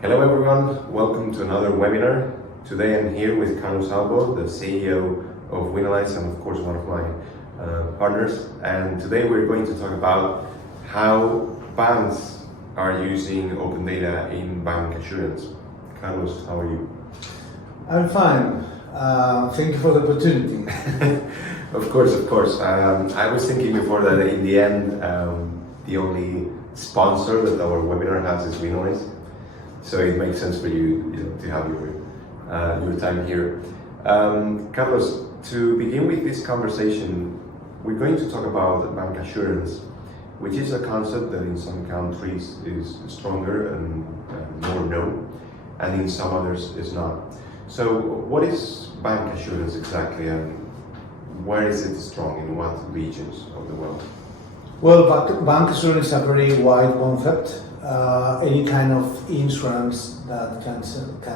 Hello everyone, welcome to another webinar. Today I'm here with Carlos Albo, the CEO of Wenalyze and of course one of my partners. And today we're going to talk about how banks are using open data in Bancassurance. Carlos, how are you? I'm fine. Thank you for the opportunity. Of course. I was thinking before that in the end, the only sponsor that our webinar has is Wenalyze. So it makes sense for you, to have your time here. Carlos, to begin with this conversation, we're going to talk about bancassurance, which is a concept that in some countries is stronger and more known, and in some others is not. So what is bancassurance exactly, and where is it strong, in what regions of the world? Well, bancassurance is a very wide concept. Any kind of insurance that can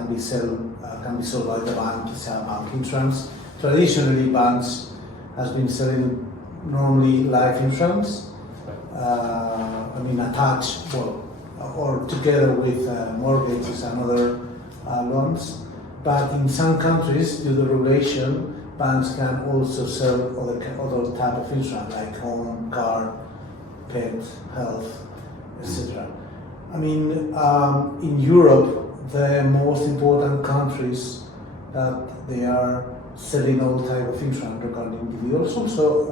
be sold by the bank is a bank insurance. Traditionally, banks has been selling normally life insurance. Attached, or together with mortgages and other loans. But in some countries, due to regulation, banks can also sell other type of insurance like home, car, pet, health, etc. In Europe, the most important countries that they are selling all type of insurance regarding individuals, also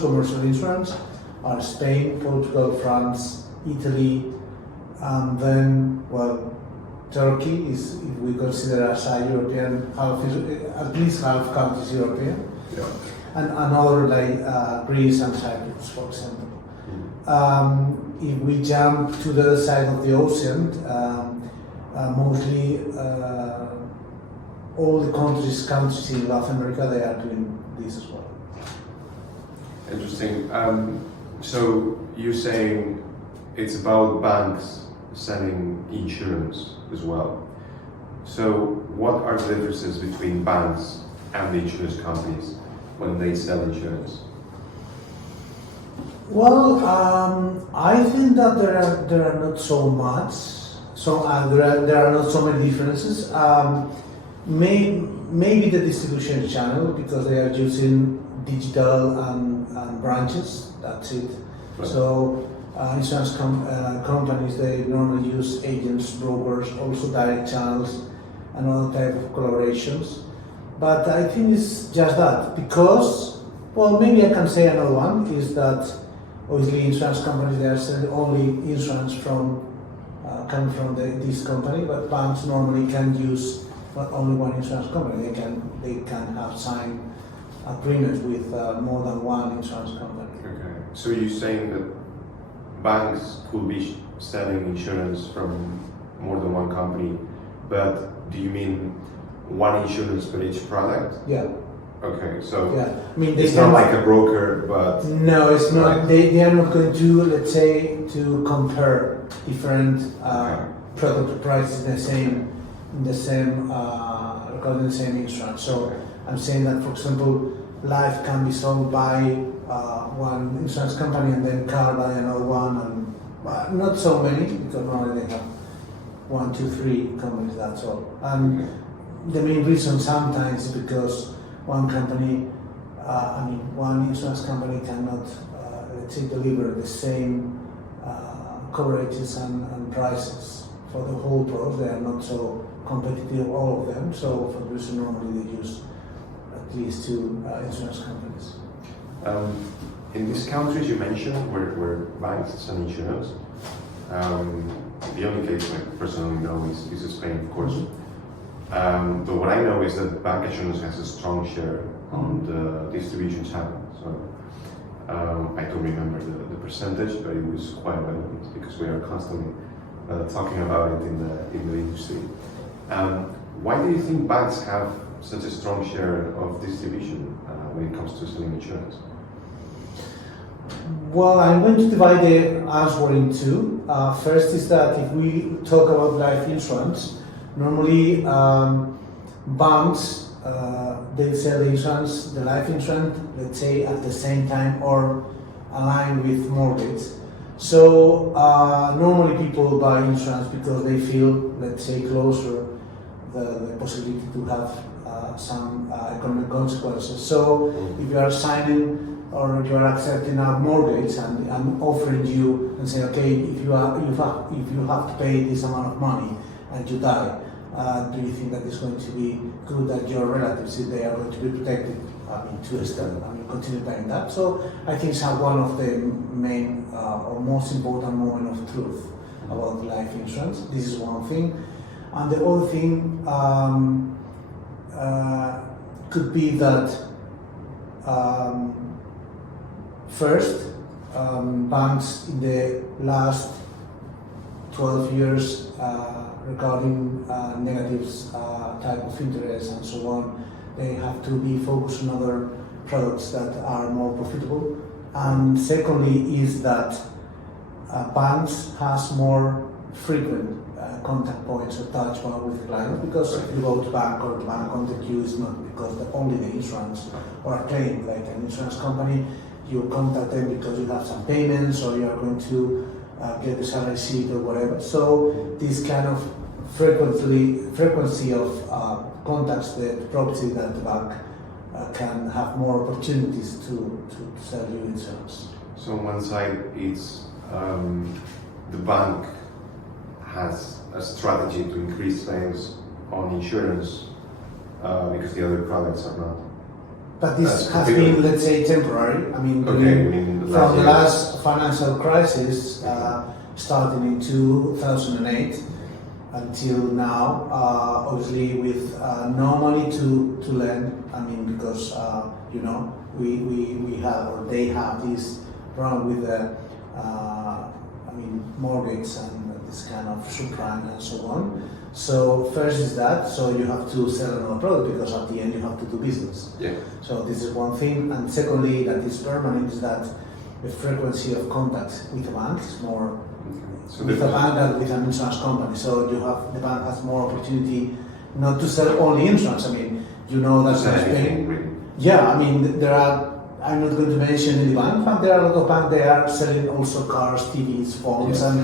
commercial insurance, are Spain, Portugal, France, Italy, and then, Turkey is, if we consider as a European, at least half countries European, Yeah. and another like Greece and Cyprus, for example. If we jump to the other side of the ocean, mostly all the countries in Latin America, they are doing this as well. Interesting. So you're saying it's about banks selling insurance as well. So what are the differences between banks and the insurance companies when they sell insurance? Well, I think that there are not so much. There are not so many differences. Maybe the distribution channel, because they are using digital and branches. That's it. Right. So insurance companies, they normally use agents, brokers, also direct channels, and other type of collaborations. But I think it's just that, because, maybe I can say another one is that obviously insurance companies, they are selling only insurance coming from this company, but banks normally can use not only one insurance company. They can have signed agreements with more than one insurance company. Okay. So you're saying that banks could be selling insurance from more than one company, but do you mean one insurance for each product? Yeah. Okay, so Yeah. it's not like a broker, but... No, it's not. Right. They are not going to, let's say, to compare different product prices regarding the same insurance. So I'm saying that, for example, life can be sold by one insurance company and then car by another one, and not so many, because normally they have 1, 2, 3 companies, that's all. And the main reason sometimes is because one insurance company cannot, let's say, deliver the same coverages and prices for the whole product. They are not so competitive, all of them. So for this reason, normally they use at least 2 insurance companies. In these countries you mentioned where banks sell insurance, the only case I personally know is Spain, of course. But what I know is that bancassurance has a strong share on the distribution channel. So I don't remember the percentage, but it was quite relevant because we are constantly talking about it in the industry. Why do you think banks have such a strong share of distribution when it comes to selling insurance? Well, I'm going to divide the answer in two. First is that if we talk about life insurance, normally banks, they sell the life insurance, let's say at the same time or aligned with mortgage. So normally people buy insurance because they feel, let's say, closer the possibility to have some economic consequences. So if you are signing or you are accepting a mortgage and I'm offering you and say, okay, if you have to pay this amount of money and you die, do you think that it's going to be good that your relatives, if they are going to be protected, to extend, continue paying that? So I think it's one of the main or most important moment of truth about life insurance. This is one thing, and the other thing could be that first, banks in the last 12 years regarding negatives type of interest and so on, they have to be focused on other products that are more profitable. And secondly is that banks has more frequent contact points or touch point with the client, because if you go to bank or the bank contact you, is not because only the insurance or a claim, like an insurance company, you contact them because you have some payments or you are going to get the salary sheet or whatever. So this kind of frequency of contacts the property that the bank can have more opportunities to sell you insurance. So on one side it's the bank has a strategy to increase sales on insurance because the other products are not. But this has been, let's say, temporary. From the last financial crisis, starting in 2008 until now, obviously with no money to lend. Because we have, or they have this problem with the mortgage and this kind of subprime and so on. So first is that, so you have to sell another product because at the end you have to do business. Yeah. So this is one thing, and secondly, that is permanent, is that the frequency of contact with the bank is more with a bank than with an insurance company. So the bank has more opportunity not to sell only insurance. That's Spain. Yeah, there are. I'm not going to mention any bank, but there are a lot of banks. They are selling also cars, TVs, phones, yeah.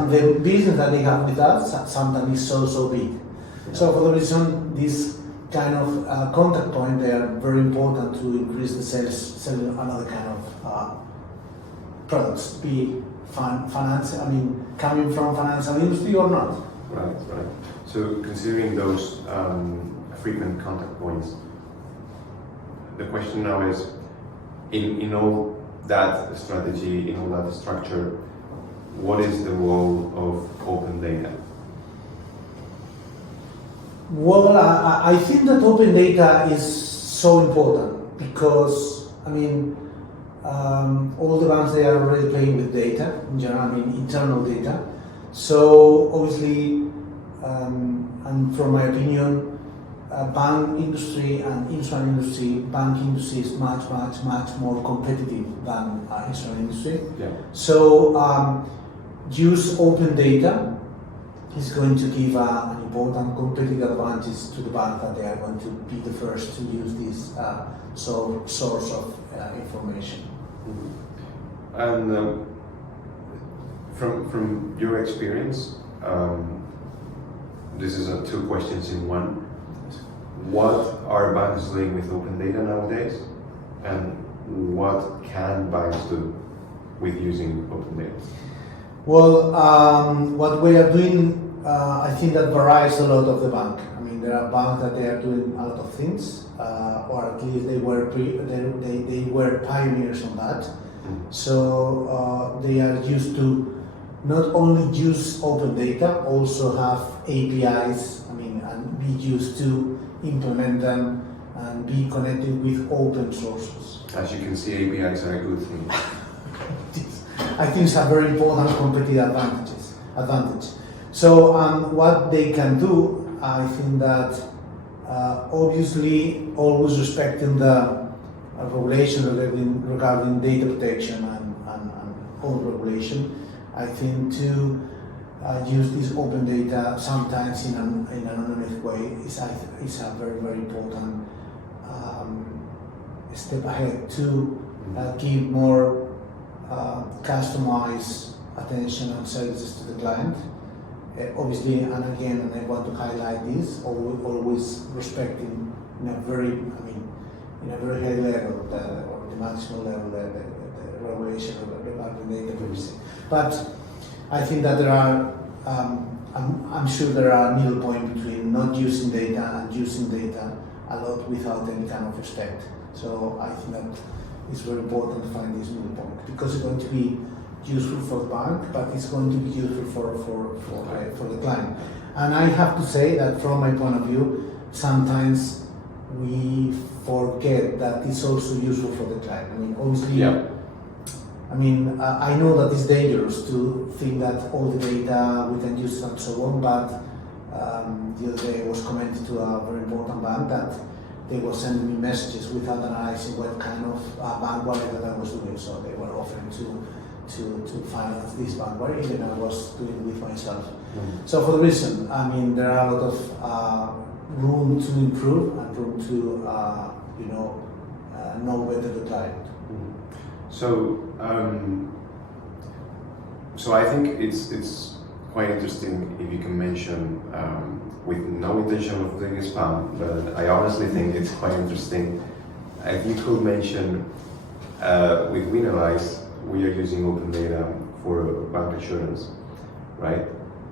and the business that they have with us sometimes is so big. Yeah. So for the reason, this kind of contact point, they are very important to increase the sales, selling another kind of products, be finance. Coming from financial industry or not. Right. So considering those frequent contact points, the question now is, in all that strategy, in all that structure, what is the role of open data? Well, I think that open data is so important because, all the banks, they are already playing with data, in general, internal data. So obviously, and from my opinion, bank industry and insurance industry, bank industry is much more competitive than insurance industry. Yeah. So use open data is going to give an important competitive advantage to the bank, that they are going to be the first to use this source of information. Mm-hmm. And from your experience, this is two questions in one. What are banks doing with open data nowadays, and what can banks do with using open data? Well, what we are doing, I think that varies a lot of the bank. There are banks that they are doing a lot of things, or at least they were pioneers on that. Mm-hmm. So they are used to not only use open data, also have APIs, and be used to implement them and be connected with open sources. As you can see, APIs are a good thing. I think it's a very important competitive advantage. So what they can do, I think that obviously always respecting the regulation regarding data protection and all regulation, I think to use this open data sometimes in an anonymous way is a very important step ahead to give more customized attention and services to the client. Obviously, and again, and I want to highlight this, always respecting in a very, in a very high level, or the maximum level, the regulation regarding data privacy. But I think that there are, I'm sure there are middle point between not using data and using data a lot without any kind of respect. So I think that it's very important to find this middle point, because it's going to be useful for the bank, but it's going to be useful for the client. And I have to say that from my point of view, sometimes we forget that it's also useful for the client. Obviously, I know that it's dangerous to think that all the data we can use and so on, but the other day I was commenting to a very important bank that they were sending me messages without analyzing what kind of bank wallet that I was doing. So they were offering to finance this bank wallet, even I was doing it with myself. So for the reason, there are a lot of room to improve and room to know better the client. So I think it's quite interesting if you can mention, with no intention of doing spam, but I honestly think it's quite interesting if you could mention, with Wenalyze, we are using open data for bancassurance, right?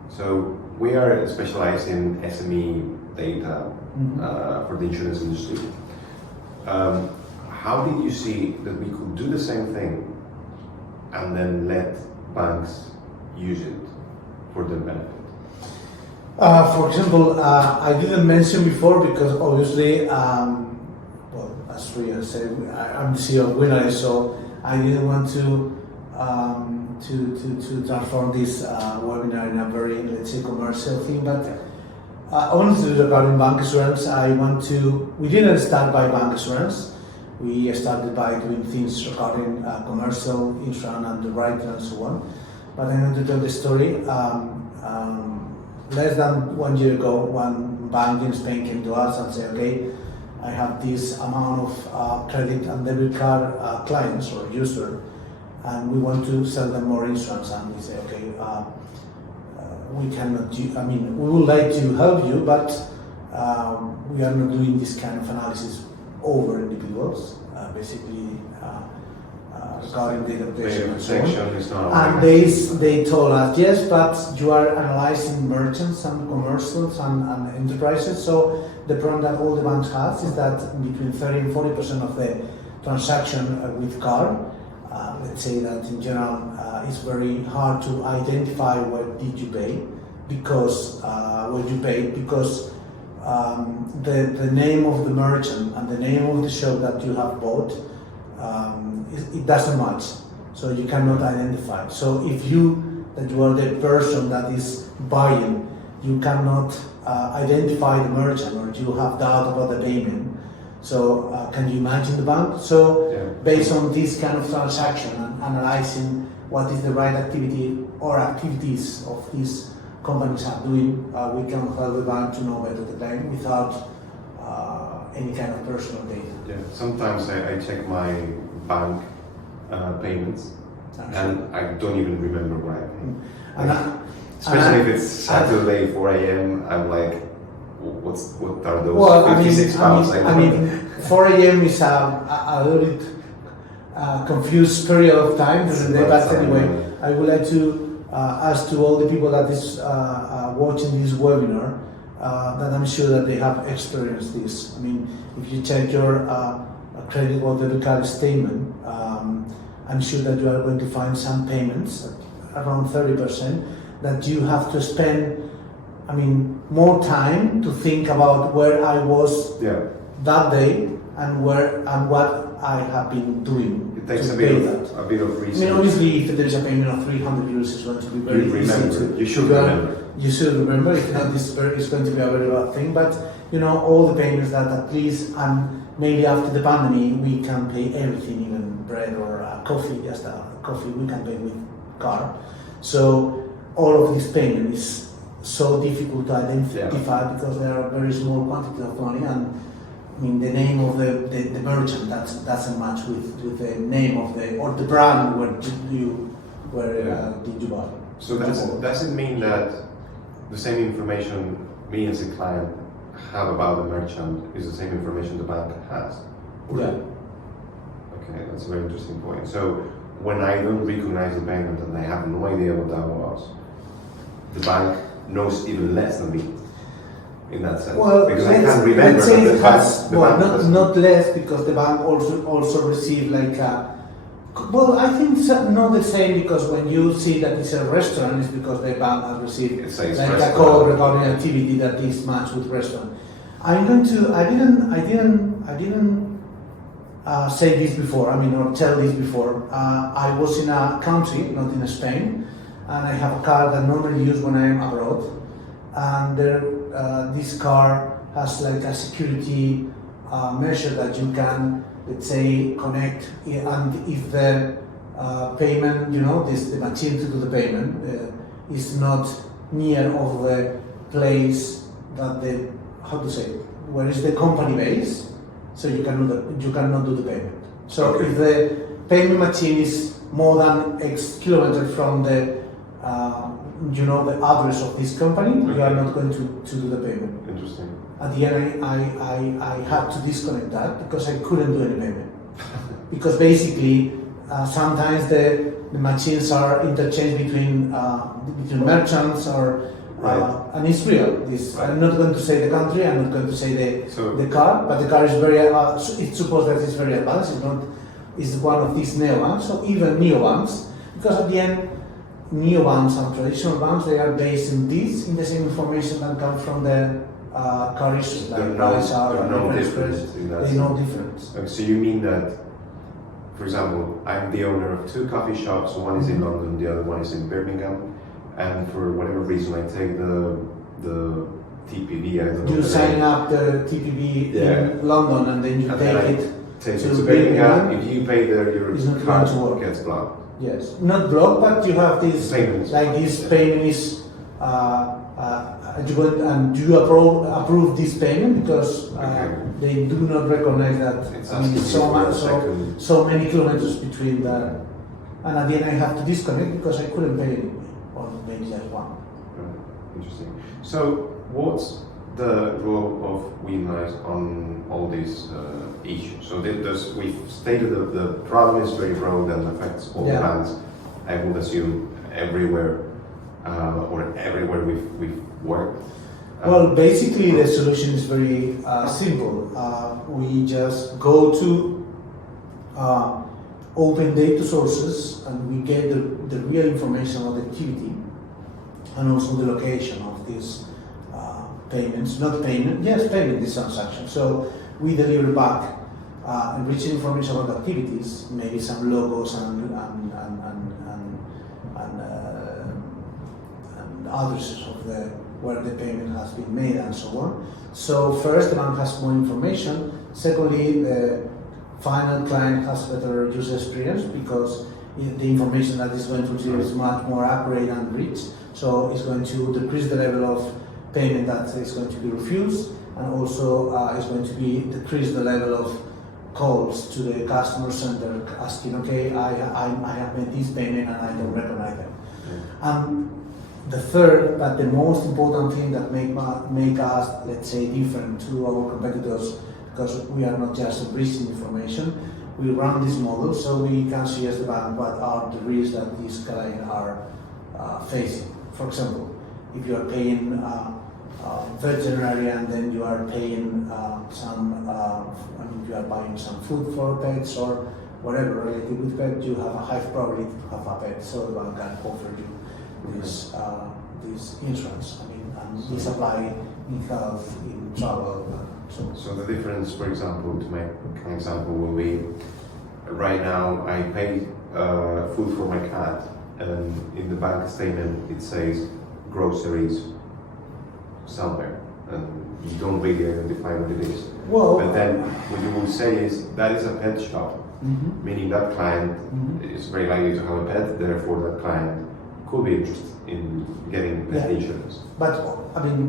So we are specialized in SME data for the insurance industry. How did you see that we could do the same thing and then let banks use it for their benefit? For example, I didn't mention before because obviously, as Ria said, I'm the CEO of Wenalyze, so I didn't want to transform this webinar in a very, let's say, commercial thing. But honestly, regarding bancassurance, we didn't start by bancassurance. We started by doing things regarding commercial insurance, underwriting, and so on. But I'm going to tell the story. Less than 1 year ago, one bank in Spain came to us and said, okay, I have this amount of credit and debit card clients or user, and we want to sell them more insurance. And we say, okay, we cannot we would like to help you, but we are not doing this kind of analysis over individuals, basically regarding data protection and so on. And they told us, yes, but you are analyzing merchants and commercials and enterprises. So the problem that all the banks have is that between 30 and 40% of the transaction with card, let's say that in general, it's very hard to identify what did you pay, because what you paid, because the name of the merchant and the name of the shop that you have bought, it doesn't match, so you cannot identify. So if you are the person that is buying, you cannot identify the merchant, or you have doubt about the payment. So can you imagine the bank? So based on this kind of transaction and analyzing what is the right activity or activities of these companies are doing, we can help the bank to know better the client without any kind of personal data. Yeah, sometimes I check my bank payments and I don't even remember what I paid. Especially if it's Saturday 4 a.m. I'm like, what are those 56 pounds? 4 a.m. is a little bit confused period of time during the day, but anyway, I would like to ask to all the people that is watching this webinar that I'm sure that they have experienced this. If you check your credit or debit card statement, I'm sure that you are going to find some payments, around 30%, that you have to spend, more time to think about where I was that day and what I have been doing. It takes a bit of research. Obviously, if there is a payment of 300 euros, it's going to be very easy You should remember. You should remember. If not, it's going to be a very bad thing. But all the payments that at least, and maybe after the pandemic, we can pay everything, even bread or coffee. Just coffee we can pay with card. So all of this payment is so difficult to identify because there are very small quantities of money, and the name of the merchant that doesn't match with the name of the brand where did you buy. So does it mean that the same information me as a client have about the merchant is the same information the bank has? Yeah. Okay, that's a very interesting point. So when I don't recognize the payment and I have no idea what that was, the bank knows even less than me in that sense. Well, because I can't remember. let's say that it has, the bank doesn't. not less, because the bank also receive like a, well, I think it's not the same, because when you see that it's a restaurant, it's because the bank has received It says like a restaurant. code regarding activity that is matched with restaurant. I didn't say this before, or tell this before. I was in a country, not in Spain, and I have a car that I normally use when I am abroad. And this car has like a security measure that you can, let's say, connect, and if the payment, the machine to do the payment is not near of the place that where is the company base, so you cannot do the payment. So Okay. if the payment machine is more than X kilometers from the the address of this company, you are not going to do the payment. Interesting. At the end, I had to disconnect that because I couldn't do any payment. Because basically, sometimes the machines are interchanged between merchants or. Right. And it's real. Right. I'm not going to say the country. I'm not going to say the car. But the car is very. It's supposed that it's very advanced. It's not. It's one of these neobanks. So even neobanks, because at the end, neobanks and traditional banks, they are based in the same information that comes from the car issues, like price out and no Express. difference in that There's sense. no difference. Okay, so you mean that, for example, I'm the owner of two coffee shops. One is in London, the other one is in Birmingham, and for whatever reason, I take the TPV. I don't know You the sign name. up the TPV Yeah. in London, and then you And then take I it. take to it to Birmingham. Birmingham. If you pay there, your It's not card going to work. gets blocked. Yes, not blocked, but you have this Payments. like this payment is you approve this payment because Okay. they do not recognize that. It's I mean, asking it's you so for a much, second. so many kilometers between the, and at the end I have to disconnect because I couldn't pay anyway, or maybe just one. Right. Interesting. So, what's the role of Wenalyze on all these issues? So, we've stated that the problem is very broad and affects all Yeah. banks. I would assume everywhere, or everywhere we've worked. Well, basically the solution is very simple. We just go to open data sources and we get the real information about the activity and also the location of these payments. Not payment, yes, payment, this transaction. So we deliver back enriched information about activities, maybe some logos and addresses of where the payment has been made and so on. So first, the bank has more information. Secondly, the final client has better user experience because the information that is going to receive is much more accurate and rich. So it's going to decrease the level of payment that is going to be refused, and also it's going to be decrease the level of calls to the customer center asking, okay, I have made this payment and I don't recognize them. And the third, but the most important thing that make us, let's say, different to our competitors, because we are not just enriching information, we run this model so we can see as the bank what are the risks that these clients are facing. For example, if you are paying veterinary and then you are paying you are buying some food for pets or whatever related with pet, you have a high probability to have a pet, so the bank can offer you this insurance. And this apply in health, in travel. So the difference, for example, to make an example, will be right now I pay food for my cat, and in the bank statement it says groceries somewhere, and you don't really identify what it is. Well, but then what you will say is that is a pet shop, meaning that client is very likely to have a pet, therefore that client could be interested in getting pet insurance. But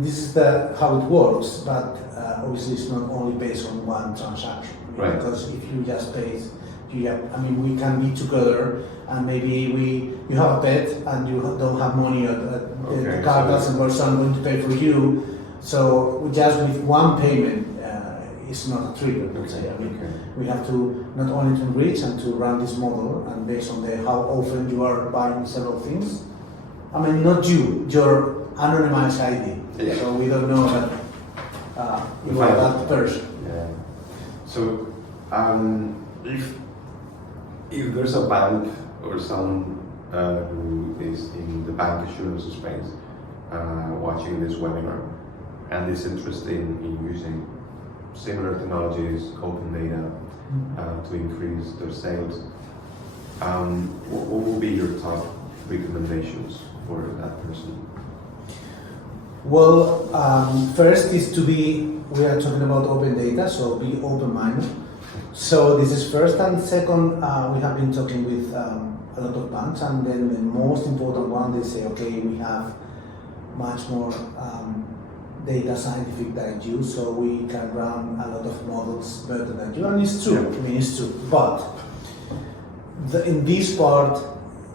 this is how it works, but obviously it's not only based on one transaction. Right. Because if you just pay we can be together, and maybe you have a pet and you don't have money, the car doesn't work, so I'm going to pay for you. So just with one payment, it's not a trigger. Let's say. We have to not only to reach and to run this model, and based on how often you are buying several things. Not your anonymized ID. Yeah. So we don't know that you are that person. Yeah. So if there's a bank or someone who is in the bancassurance space watching this webinar and is interested in using similar technologies, open data, to increase their sales, what will be your top recommendations for that person? Well, first is we are talking about open data, so be open-minded. So this is first, and second, we have been talking with a lot of banks, and then the most important one, they say, okay, we have much more data scientific than you, so we can run a lot of models better than you, and it's true. It's true. But in this part,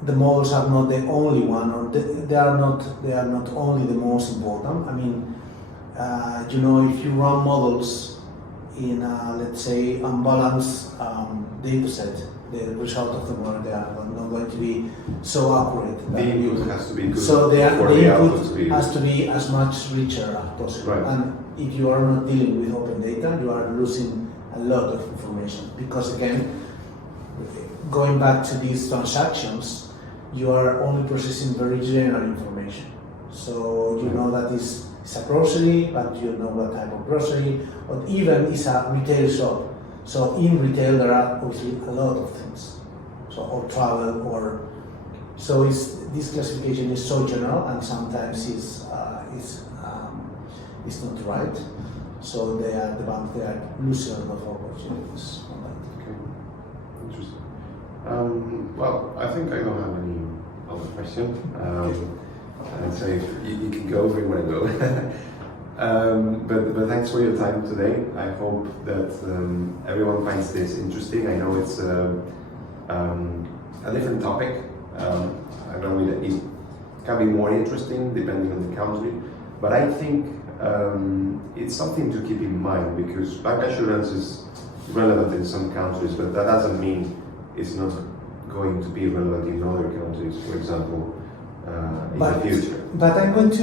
the models are not the only one, or they are not only the most important. If you run models in let's say unbalanced data set, the result of the model they are not going to be so accurate. The input has to be good. So the input has to be as much richer as possible. Right. And if you are not dealing with open data, you are losing a lot of information, because again, going back to these transactions, you are only processing very general information. So you know that it's a grocery, but you know what type of grocery, or even it's a retail shop. So in retail there are obviously a lot of things. So or travel, or so this classification is so general, and sometimes it's not right. So the bank they are losing a lot of opportunities on that. Okay, interesting. Well, I think I don't have any other question. And so if you can go if you want to go. But thanks for your time today. I hope that everyone finds this interesting. I know it's a different topic. I know it can be more interesting depending on the country, but I think it's something to keep in mind, because bancassurance is relevant in some countries, but that doesn't mean it's not going to be relevant in other countries, for example, in the future. But I want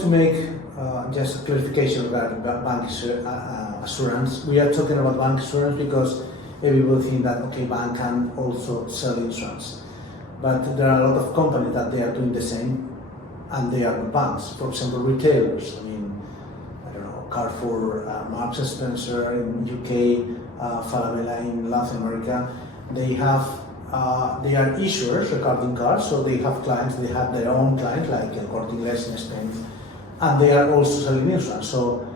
to make just a clarification regarding bancassurance. We are talking about bancassurance because people think that bank can also sell insurance, but there are a lot of companies that they are doing the same, and they are banks. For example, retailers. I don't know, Carrefour, Marks and Spencer in UK, Falabella in Latin America. They are issuers regarding cars, so they have clients. They have their own clients, like El Corte Inglés in Spain, and they are also selling insurance. So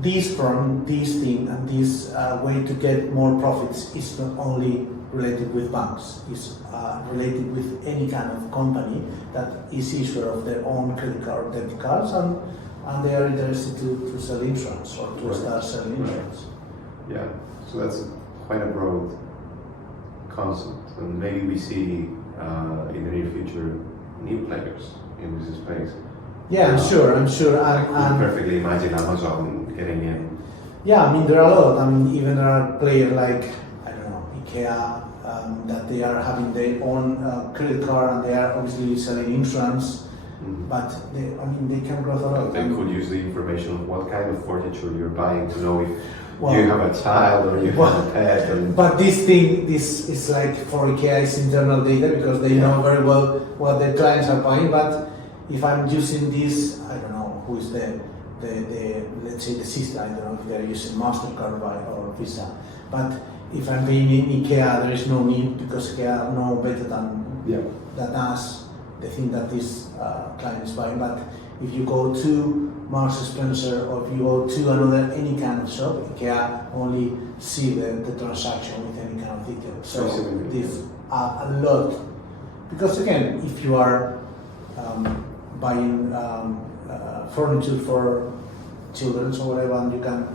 this thing and this way to get more profits is not only related with banks. It's related with any kind of company that is issuer of their own credit card, debit cards, and they are interested to sell insurance or to start selling insurance. Yeah, so that's quite a broad concept, and maybe we see in the near future new players in this space. Yeah, I'm sure. I can perfectly imagine Amazon getting in. Yeah, there are a lot. Even there are players like, I don't know, IKEA, that they are having their own credit card, and they are obviously selling insurance. But they can grow a lot. They could use the information of what kind of furniture you're buying to know if you have a child or you have a pet. But this is like, for IKEA, it's internal data, because they know very well what their clients are buying. But if I'm using this, I don't know who is the let's say the system. I don't know if they're using MasterCard or Visa. But if I'm paying in IKEA, there is no need, because IKEA know better than us the thing that this client is buying. But if you go to Marks and Spencer, or if you go to any kind of shop, IKEA only see the transaction with any kind of detail. So this a lot, because again, if you are buying furniture for children or whatever, and you can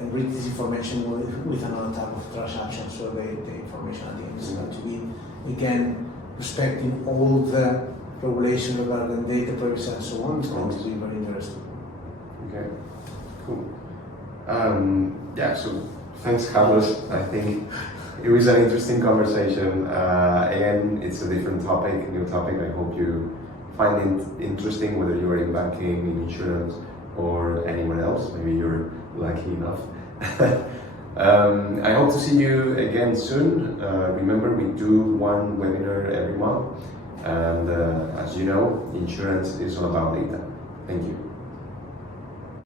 enrich this information with another type of transaction, so the information at the end is going to be, again, respecting all the regulations regarding data privacy and so on. It's going to be very interesting. Okay, cool. Yeah, so thanks, Carlos. I think it was an interesting conversation. Again, it's a different topic, new topic. I hope you find it interesting, whether you're in banking, in insurance, or anywhere else. Maybe you're lucky enough. I hope to see you again soon. Remember, we do one webinar every month. And as you know, insurance is all about data. Thank you.